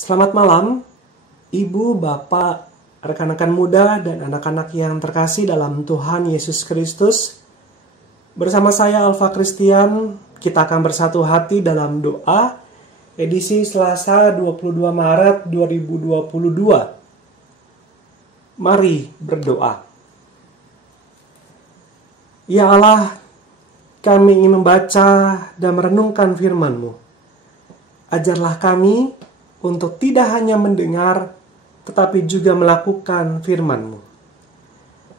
Selamat malam, Ibu, Bapak, rekan-rekan muda, dan anak-anak yang terkasih dalam Tuhan Yesus Kristus. Bersama saya Alfa Christian, kita akan bersatu hati dalam doa edisi Selasa 22 Maret 2022. Mari berdoa. Ya Allah, kami ingin membaca dan merenungkan firman-Mu. Ajarlah kami untuk tidak hanya mendengar, tetapi juga melakukan firman-Mu.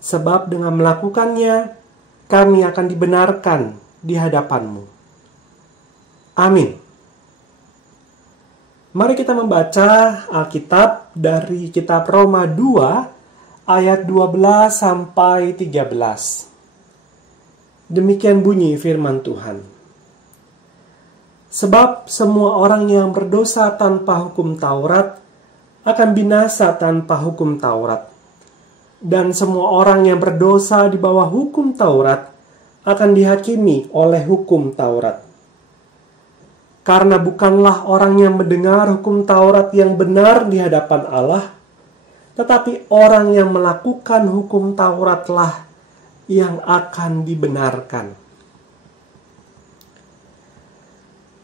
Sebab dengan melakukannya, kami akan dibenarkan di hadapan-Mu. Amin. Mari kita membaca Alkitab dari kitab Roma 2, ayat 12 sampai 13. Demikian bunyi firman Tuhan. Sebab semua orang yang berdosa tanpa hukum Taurat akan binasa tanpa hukum Taurat. Dan semua orang yang berdosa di bawah hukum Taurat akan dihakimi oleh hukum Taurat. Karena bukanlah orang yang mendengar hukum Taurat yang benar di hadapan Allah, tetapi orang yang melakukan hukum Tauratlah yang akan dibenarkan.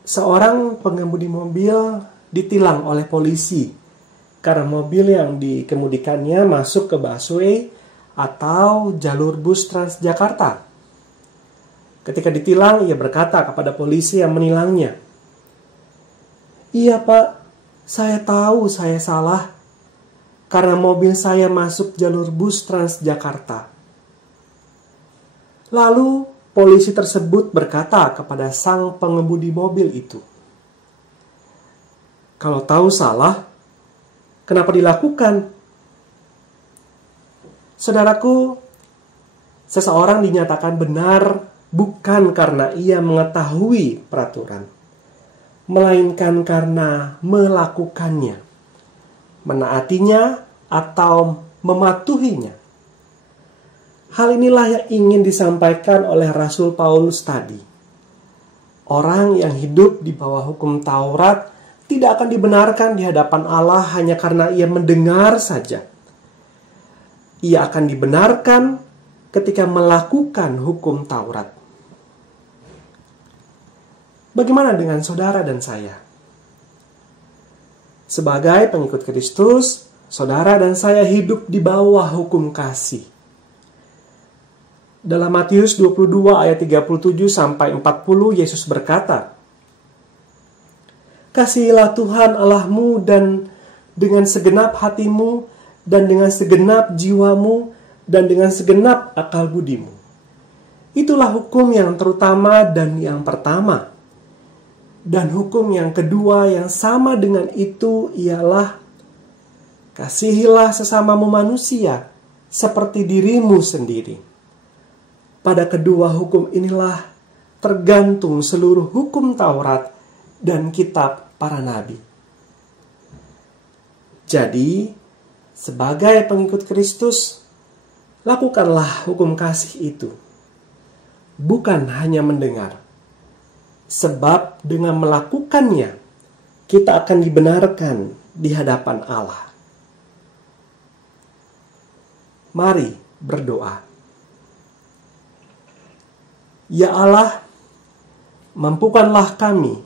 Seorang pengemudi mobil ditilang oleh polisi karena mobil yang dikemudikannya masuk ke busway atau jalur bus Transjakarta. Ketika ditilang, ia berkata kepada polisi yang menilangnya, "Iya Pak, saya tahu saya salah karena mobil saya masuk jalur bus Transjakarta." Lalu polisi tersebut berkata kepada sang pengemudi mobil itu, "Kalau tahu salah, kenapa dilakukan?" Saudaraku, seseorang dinyatakan benar bukan karena ia mengetahui peraturan, melainkan karena melakukannya, menaatinya atau mematuhinya. Hal inilah yang ingin disampaikan oleh Rasul Paulus tadi. Orang yang hidup di bawah hukum Taurat tidak akan dibenarkan di hadapan Allah hanya karena ia mendengar saja. Ia akan dibenarkan ketika melakukan hukum Taurat. Bagaimana dengan saudara dan saya? Sebagai pengikut Kristus, saudara dan saya hidup di bawah hukum kasih. Dalam Matius 22 ayat 37 sampai 40, Yesus berkata, "Kasihilah Tuhan Allahmu dan dengan segenap hatimu dan dengan segenap jiwamu dan dengan segenap akal budimu." Itulah hukum yang terutama dan yang pertama. Dan hukum yang kedua yang sama dengan itu ialah, "Kasihilah sesamamu manusia seperti dirimu sendiri." Pada kedua hukum inilah tergantung seluruh hukum Taurat dan kitab para nabi. Jadi, sebagai pengikut Kristus, lakukanlah hukum kasih itu. Bukan hanya mendengar. Sebab dengan melakukannya, kita akan dibenarkan di hadapan Allah. Mari berdoa. Ya Allah, mampukanlah kami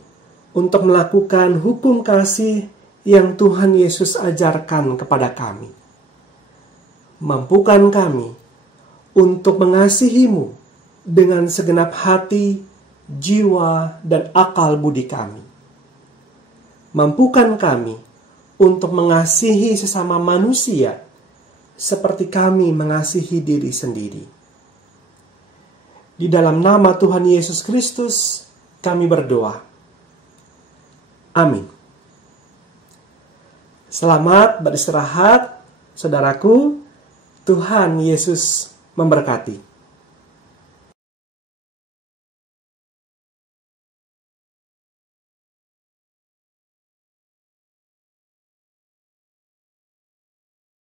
untuk melakukan hukum kasih yang Tuhan Yesus ajarkan kepada kami. Mampukan kami untuk mengasihi-Mu dengan segenap hati, jiwa, dan akal budi kami. Mampukan kami untuk mengasihi sesama manusia seperti kami mengasihi diri sendiri. Di dalam nama Tuhan Yesus Kristus, kami berdoa. Amin. Selamat beristirahat, saudaraku. Tuhan Yesus memberkati.